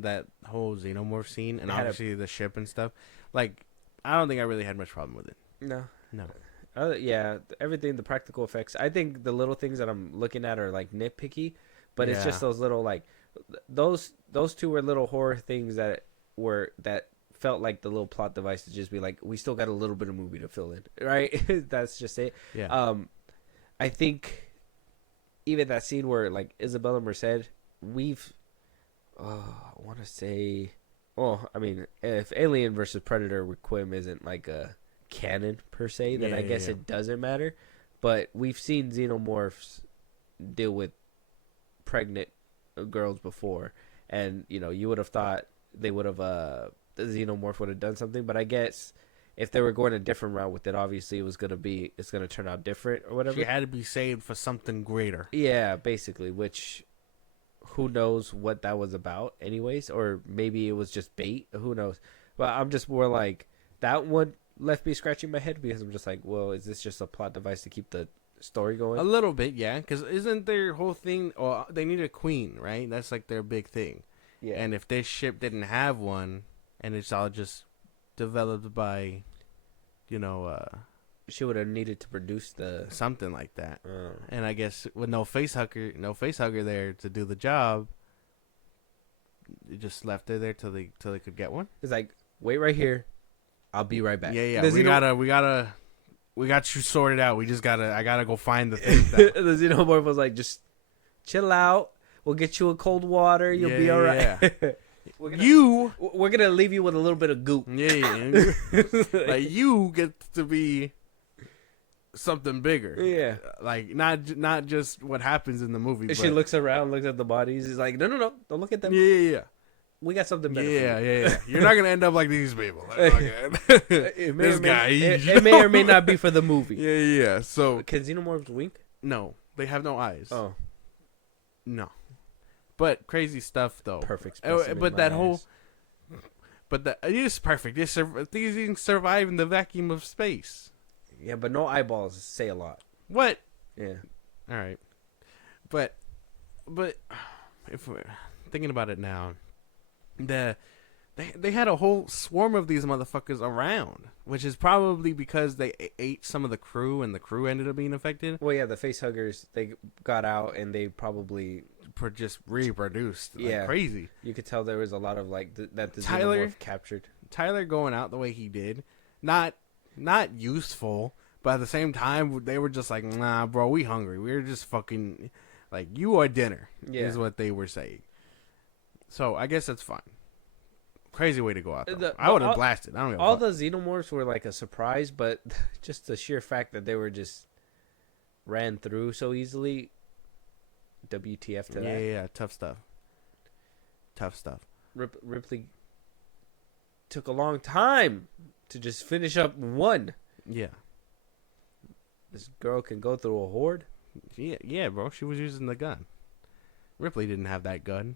that whole xenomorph scene and It had obviously the ship and stuff, like I don't think I really had much problem with it. no. No. Yeah, everything, the practical effects. I think the little things that I'm looking at are like nitpicky, but it's just Yeah. those little like those two were little horror things that felt like the little plot device to just be like, we still got a little bit of movie to fill in, right? That's just it. Yeah. I think even that scene where like Isabella Merced, I want to say, I mean, if Alien versus Predator Requiem isn't like a canon per se, then I guess it doesn't matter. But we've seen xenomorphs deal with pregnant girls before, and you would have thought they would have the xenomorph would have done something. But I guess if they were going a different route with it, obviously it's gonna turn out different or whatever. She had to be saved for something greater. Yeah, basically, which who knows what that was about anyways, or maybe it was just bait, who knows. But I'm just more like, that one left me scratching my head because I'm just like, well, is this just a plot device to keep the story going? A little bit, yeah, because isn't their whole thing, they need a queen, right? That's like their big thing. Yeah. And if this ship didn't have one, and it's all just developed by, She would have needed to produce the something like that. And I guess with no face hugger there to do the job, they just left her there till they could get one. It's like, wait right here, I'll be right back. Yeah. The We got you sorted out. I gotta go find the thing. the xenomorph was like, just chill out. We'll get you a cold water. You'll be all right. Yeah. We're gonna leave you with a little bit of goop. Yeah. Like you get to be something bigger. Yeah. Like not just what happens in the movie. And she looks around, looks at the bodies. He's like, no, don't look at them. Yeah. We got something better. Yeah. You're not gonna end up like these people. It may This guy. it may or may not be for the movie. Yeah. So Can xenomorphs wink? no, they have no eyes. Oh, No. But crazy stuff though. perfect. Oh, specimen, but my that ass. whole. But it is perfect. These things survive in the vacuum of space. Yeah, but no eyeballs say a lot. What? Yeah. All right. But if we're thinking about it now, they had a whole swarm of these motherfuckers around, which is probably because they ate some of the crew, and the crew ended up being affected. Well, yeah, the face huggers, they got out and they probably Just reproduced like Yeah. crazy. you could tell there was a lot of like that the Tyler- xenomorph captured. Tyler going out the way he did, not useful, but at the same time they were just like, nah, bro, we hungry. We're just fucking like, you are dinner. Yeah. Is what they were saying. So I guess that's fine. Crazy way to go out though. The- I would have all- blasted. I don't give a All fuck. the xenomorphs were like a surprise, but just the sheer fact that they were just ran through so easily. WTF to that. Yeah, tough stuff. Ripley took a long time to just finish up one. Yeah. This girl can go through a horde. Yeah, bro. She was using the gun. Ripley didn't have that gun.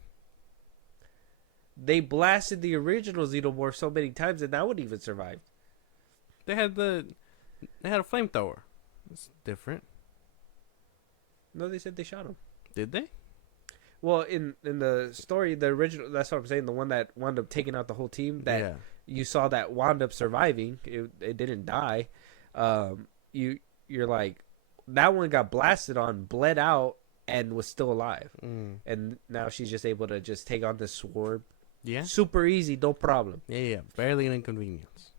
They blasted the original xenomorph so many times that wouldn't even survive. They had a flamethrower. It's different. No, they said they shot him. Did they? Well, in the story, the original, that's what I'm saying, the one that wound up taking out the whole team, that Yeah. you saw that wound up surviving, it didn't die. You're like, that one got blasted on, bled out, and was still alive. And now she's just able to just take on this swarm. Yeah. Super easy, no problem. Yeah. Barely an inconvenience.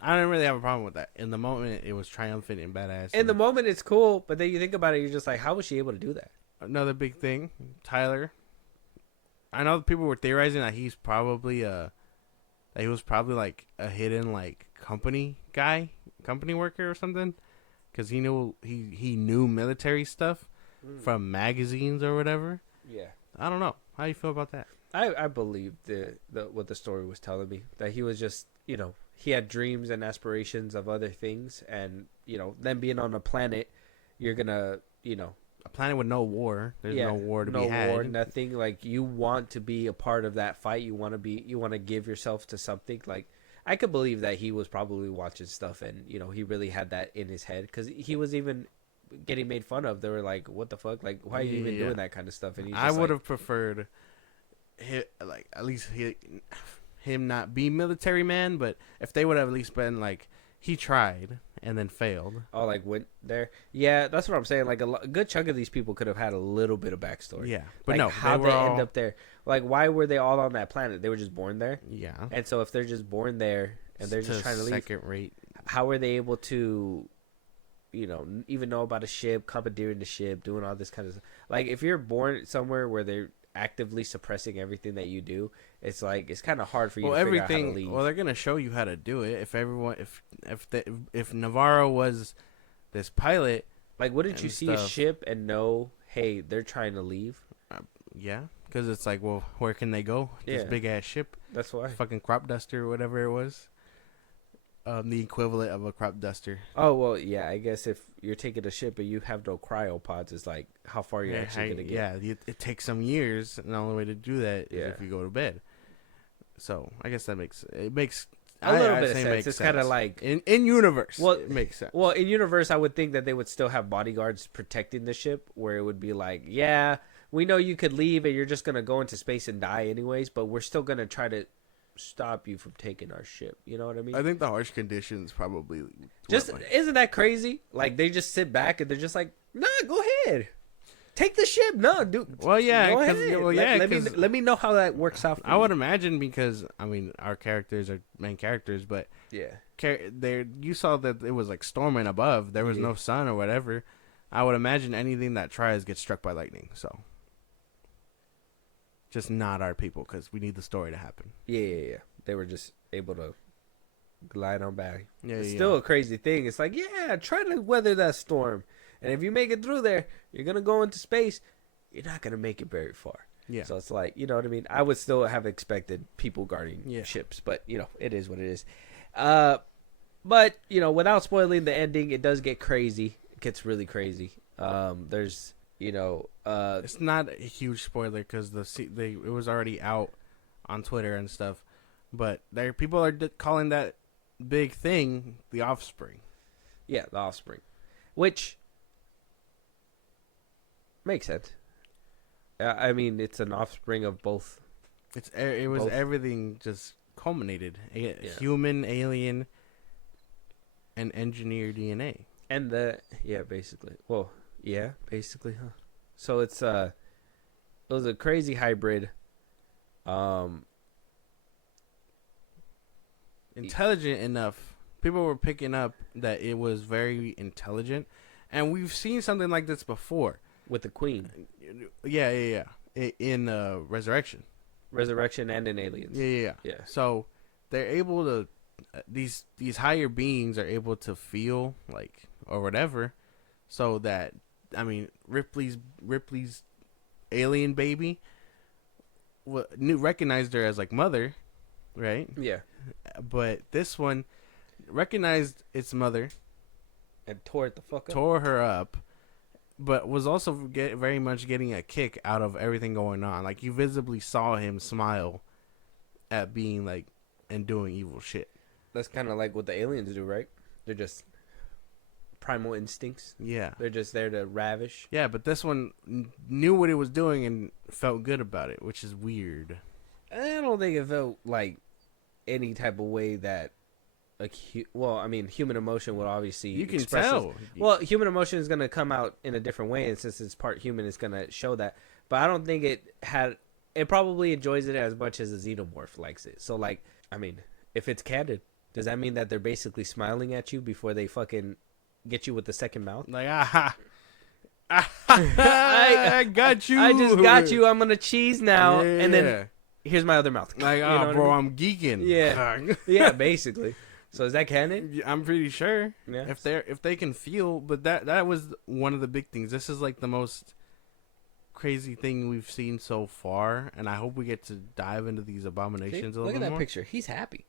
I didn't really have a problem with that. In the moment, it was triumphant and badass. In the moment, it's cool, but then you think about it, you're just like, how was she able to do that? Another big thing, Tyler. I know people were theorizing that he was probably like a hidden like company worker or something, because he knew military stuff from magazines or whatever. Yeah. I don't know. How do you feel about that? I believe the what the story was telling me, that he was just, he had dreams and aspirations of other things, and them being on a planet, you're gonna A planet with no war. There's no war to be had. No war, nothing. Like, you want to be a part of that fight. You want to give yourself to something. Like, I could believe that he was probably watching stuff, and he really had that in his head, because he was even getting made fun of. They were like, "What the fuck? Like, why are you even doing that kind of stuff?" And I would have preferred, at least him not be military man, but if they would have at least been like, he tried and then failed. Oh, like went there? Yeah, that's what I'm saying. Like, a good chunk of these people could have had a little bit of backstory. Yeah, but like, no, how they end up there? Like, why were they all on that planet? They were just born there. Yeah, and so if they're just born there and they're just trying to leave, second rate. How were they able to, even know about a ship, commandeering the ship, doing all this kind of stuff? Like, if you're born somewhere where they're actively suppressing everything that you do, it's like, it's kind of hard for you to figure out how to leave. Well, they're gonna show you how to do it. If Navarro was this pilot, like, wouldn't you see a ship and know, hey, they're trying to leave? Yeah, because it's like, well, where can they go? This big ass ship. That's why. Fucking crop duster or whatever it was. The equivalent of a crop duster. Oh, well, yeah, I guess if you're taking a ship and you have no cryopods, it's like, how far you're actually going to get. Yeah, it takes some years, and the only way to do that is if you go to bed. So, I guess that makes a little bit of sense. It's kind of like... In universe, well, it makes sense. Well, in universe, I would think that they would still have bodyguards protecting the ship, where it would be like, yeah, we know you could leave and you're just going to go into space and die anyways, but we're still going to try to stop you from taking our ship. You know what I mean? I think the harsh conditions probably isn't that crazy? Like, they just sit back and they're just like, nah, go ahead, take the ship. No, dude. Well, yeah, go ahead. Let me know how that works out for I would imagine, because our characters are main characters, but yeah, you saw that it was like storming above. There was no sun or whatever. I would imagine anything that tries gets struck by lightning. So just not our people, because we need the story to happen. Yeah. They were just able to glide on by. Yeah, it's still a crazy thing. It's like, yeah, try to weather that storm, and if you make it through there, you're gonna go into space. You're not gonna make it very far. Yeah. So it's like, you know what I mean? I would still have expected people guarding ships, but it is what it is. But without spoiling the ending, it does get crazy. It gets really crazy. There's it's not a huge spoiler, because it was already out on Twitter and stuff, but people are calling that big thing the Offspring. Yeah, the Offspring, which makes sense. I mean, it's an offspring of both. It was both. Everything just culminated. Human, alien, and engineered DNA. And basically. Well, yeah, basically, huh? So it was a crazy hybrid. Intelligent enough. People were picking up that it was very intelligent, and we've seen something like this before with the Queen. Yeah. In Resurrection and in Aliens. Yeah. So they're able to these higher beings are able to feel, like, or whatever, so that, I mean, Ripley's alien baby recognized her as, like, mother, right? Yeah. But this one recognized its mother and tore her up, but was also very much getting a kick out of everything going on. Like, you visibly saw him smile at being, like, and doing evil shit. That's kind of like what the aliens do, right? They're just primal instincts. Yeah. They're just there to ravish. Yeah, but this one knew what it was doing and felt good about it, which is weird. I don't think it felt like any type of way that, like, human emotion would obviously you can express tell. Well, human emotion is going to come out in a different way, and since it's part human, it's going to show that. But I don't think it probably enjoys it as much as a xenomorph likes it. So, like, I mean, if it's candid, does that mean that they're basically smiling at you before they fucking get you with the second mouth? Like, I got you. I just got you. I'm gonna cheese now, and then here's my other mouth. Like, bro, I'm geeking. Yeah, yeah, basically. So is that canon? I'm pretty sure. Yeah. If they can feel, but that was one of the big things. This is like the most crazy thing we've seen so far, and I hope we get to dive into these See, abominations a look little at bit that more. picture. He's happy.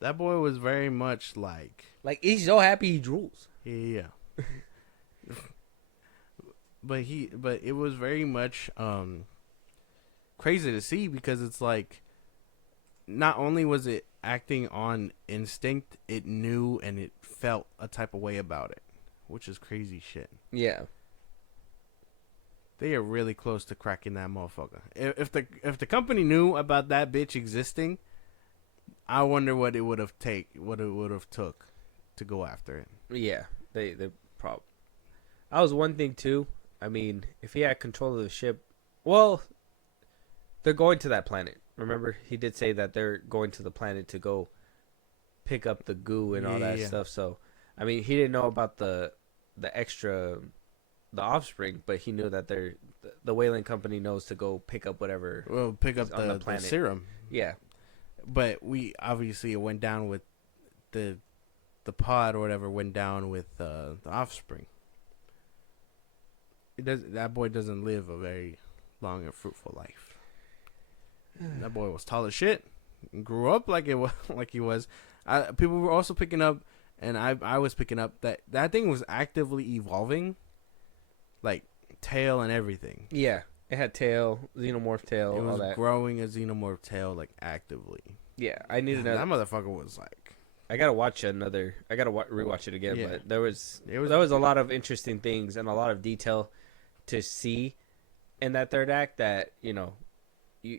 That boy was very much like, He's so happy he drools. yeah. but it was very much crazy to see, because it's like, not only was it acting on instinct, it knew and it felt a type of way about it, which is crazy shit. Yeah. They are really close to cracking that motherfucker. If the company knew about that bitch existing, I wonder what it would have took to go after it. Yeah. They probably. That was one thing too. I mean, if he had control of the ship, well, they're going to that planet. Remember, he did say that they're going to the planet to go pick up the goo and all that stuff. So, I mean, he didn't know about the extra, the offspring, but he knew that the whaling company knows to go pick up whatever. Well, pick up on the the planet. serum. Yeah. But we obviously, it went down with the pod or whatever went down with the offspring. That boy doesn't live a very long and fruitful life. That boy was tall as shit. Grew up like he was. People were also picking up, and I was picking up that thing was actively evolving, like tail and everything. Yeah. It had tail, xenomorph tail, It all was that. growing a xenomorph tail like actively. Yeah. I needed That motherfucker was like. I gotta watch another. I gotta rewatch it again. Yeah. But there was a lot of interesting things and a lot of detail to see in that third act that you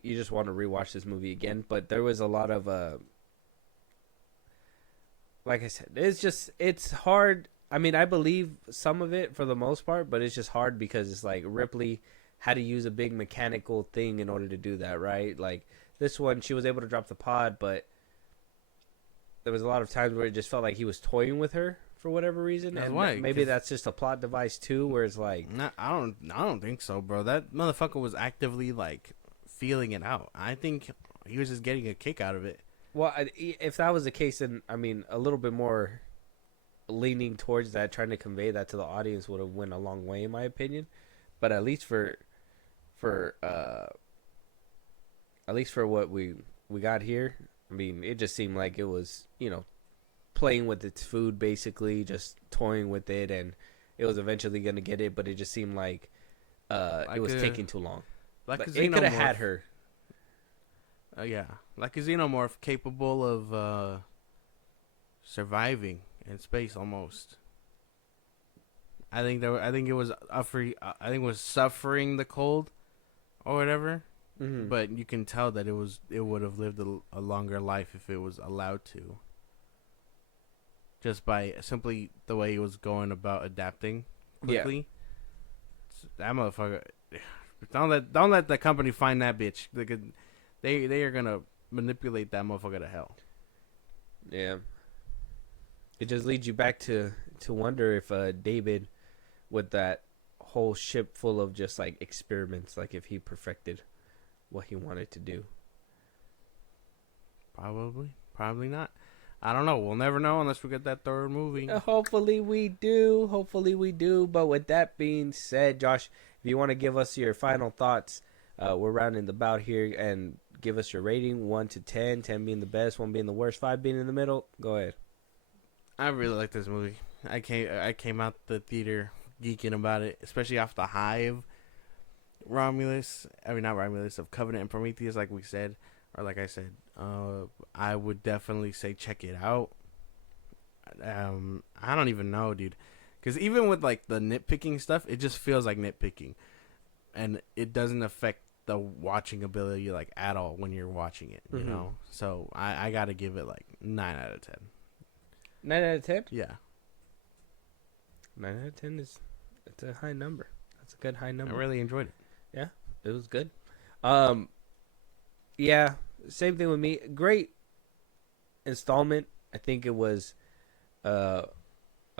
just want to rewatch this movie again. But there was a lot of like I said, it's hard. I mean, I believe some of it for the most part, but it's just hard because it's like Ripley had to use a big mechanical thing in order to do that, right? Like this one, she was able to drop the pod, but there was a lot of times where it just felt like he was toying with her for whatever reason. That's and why, maybe that's just a plot device too, where it's like, I don't think so, bro. That motherfucker was actively like feeling it out. I think he was just getting a kick out of it. well, if that was the case, then I mean, a little bit more leaning towards that, trying to convey that to the audience would have went a long way, in my opinion. But at least for what we got here, I mean, it just seemed like it was, playing with its food, basically, just toying with it, and it was eventually going to get it, but it just seemed like it was taking too long. Like a It could have xenomorph. had her. Yeah, like a xenomorph capable of surviving in space almost. I think it was it was suffering the cold or whatever. Mm-hmm. But you can tell that it would have lived a longer life if it was allowed to. Just by simply the way he was going about adapting quickly. Yeah. That motherfucker. Don't let the company find that bitch. They are gonna manipulate that motherfucker to hell. Yeah. It just leads you back to wonder if David, with that whole ship full of just like experiments, like if he perfected what he wanted to do. Probably not. I don't know. We'll never know unless we get that third movie. Hopefully we do. But with that being said, Josh, if you want to give us your final thoughts, we're rounding the bout here, and give us your rating, 1 to 10, 10 being the best, 1 being the worst, 5 being in the middle. Go ahead. I really like this movie. I came out the theater geeking about it, especially off the high of Romulus. I mean, not Romulus, of Covenant and Prometheus, like we said, or like I said. I would definitely say check it out. I don't even know, dude, because even with like the nitpicking stuff, it just feels like nitpicking, and it doesn't affect the watching ability like at all when you're watching it. You know, so I gotta give it like 9 out of 10. 9 out of 10? Yeah. 9 out of 10 it's a high number. That's a good high number. I really enjoyed it. Yeah, it was good. Yeah, same thing with me. Great installment. I think it was a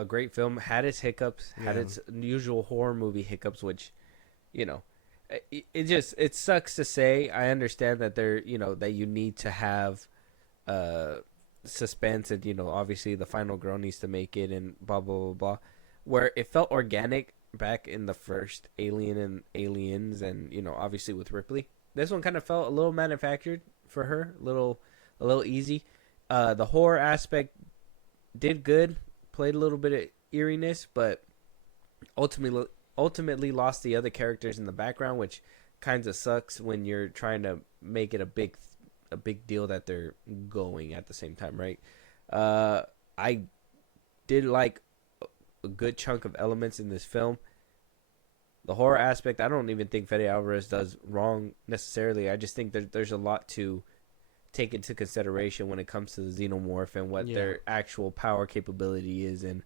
great film. Had its hiccups, had its usual horror movie hiccups, which, it sucks to say. I understand that that you need to have suspense, and obviously the final girl needs to make it, and blah blah blah blah. Where it felt organic, back in the first Alien and Aliens, and obviously with Ripley. This one kind of felt a little manufactured for her, a little easy. The horror aspect did good, played a little bit of eeriness, but ultimately lost the other characters in the background, which kind of sucks when you're trying to make it a big deal that they're going at the same time, right? I did like a good chunk of elements in this film. The horror aspect, I don't even think Fede Alverez does wrong necessarily. I just think that there's a lot to take into consideration when it comes to the xenomorph and what their actual power capability is. And,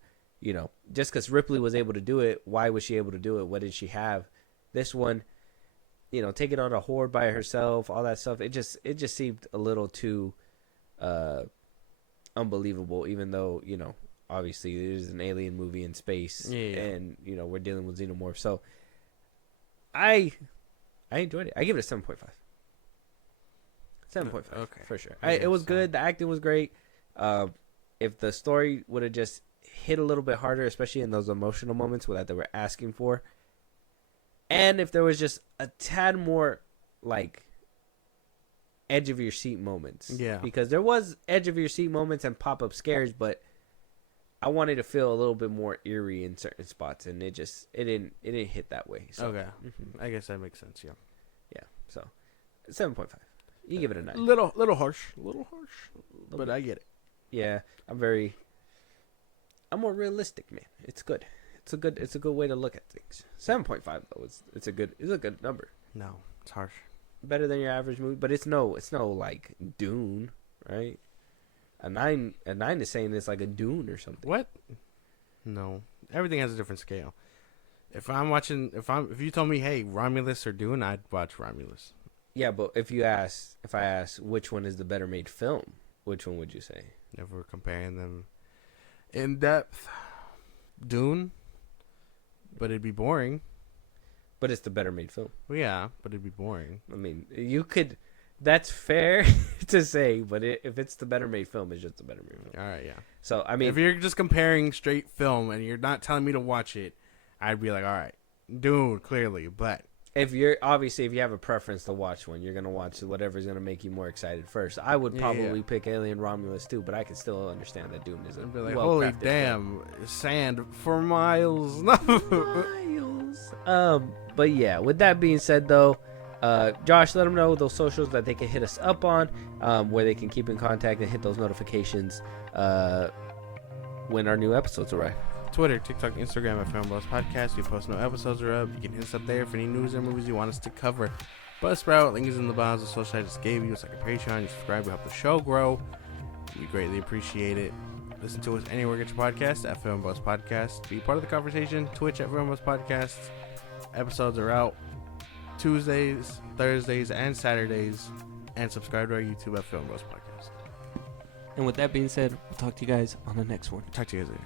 just because Ripley was able to do it, why was she able to do it? What did she have? This one, taking on a horde by herself, all that stuff, it just seemed a little too unbelievable, even though, obviously it is an alien movie in space, and, we're dealing with xenomorphs. So I enjoyed it. I give it a 7.5. 7.5, okay, for sure. It was good. The acting was great. If the story would have just hit a little bit harder, especially in those emotional moments that they were asking for, and if there was just a tad more like edge of your seat moments, because there was edge of your seat moments and pop up scares, but I wanted to feel a little bit more eerie in certain spots, and it didn't hit that way. So. Okay, I guess that makes sense. Yeah. So 7.5. You give it a 9. Little harsh, but I get it. Yeah, I'm more realistic, man. It's good. It's a good way to look at things. 7.5 though. It's a good number. No, it's harsh. Better than your average movie, but it's no like Dune, right? A 9 is saying it's like a Dune or something. What? No, everything has a different scale. If you told me, hey, Romulus or Dune, I'd watch Romulus. Yeah, but if I ask which one is the better made film, which one would you say? If we're comparing them in depth, Dune, but it'd be boring. But it's the better made film. Well, yeah, but it'd be boring. I mean, that's fair to say, but if it's the better made film, it's just the better made film. All right, yeah. So, I mean, if you're just comparing straight film and you're not telling me to watch it, I'd be like, all right, Dune, clearly, but if you have a preference to watch one, you're going to watch whatever's going to make you more excited first. I would probably pick Alien Romulus too, but I can still understand that Dune is a like, holy damn, sand for miles. Miles. But yeah, with that being said though, Josh, let them know those socials that they can hit us up on, where they can keep in contact and hit those notifications when our new episodes arrive. Twitter, TikTok, Instagram at FIlmBros Podcast. We post no episodes are up. You can hit us up there for any news or movies you want us to cover. Buzzsprout, link is in the bios. The social I just gave you. It's like a Patreon. You subscribe, we help the show grow. We greatly appreciate it. Listen to us anywhere you get your podcast at FIlmBros Podcast. Be part of the conversation. Twitch at FIlmBros Podcast. Episodes are out Tuesdays, Thursdays, and Saturdays. And subscribe to our YouTube at FIlmBros Podcast. And with that being said, we'll talk to you guys on the next one. Talk to you guys later.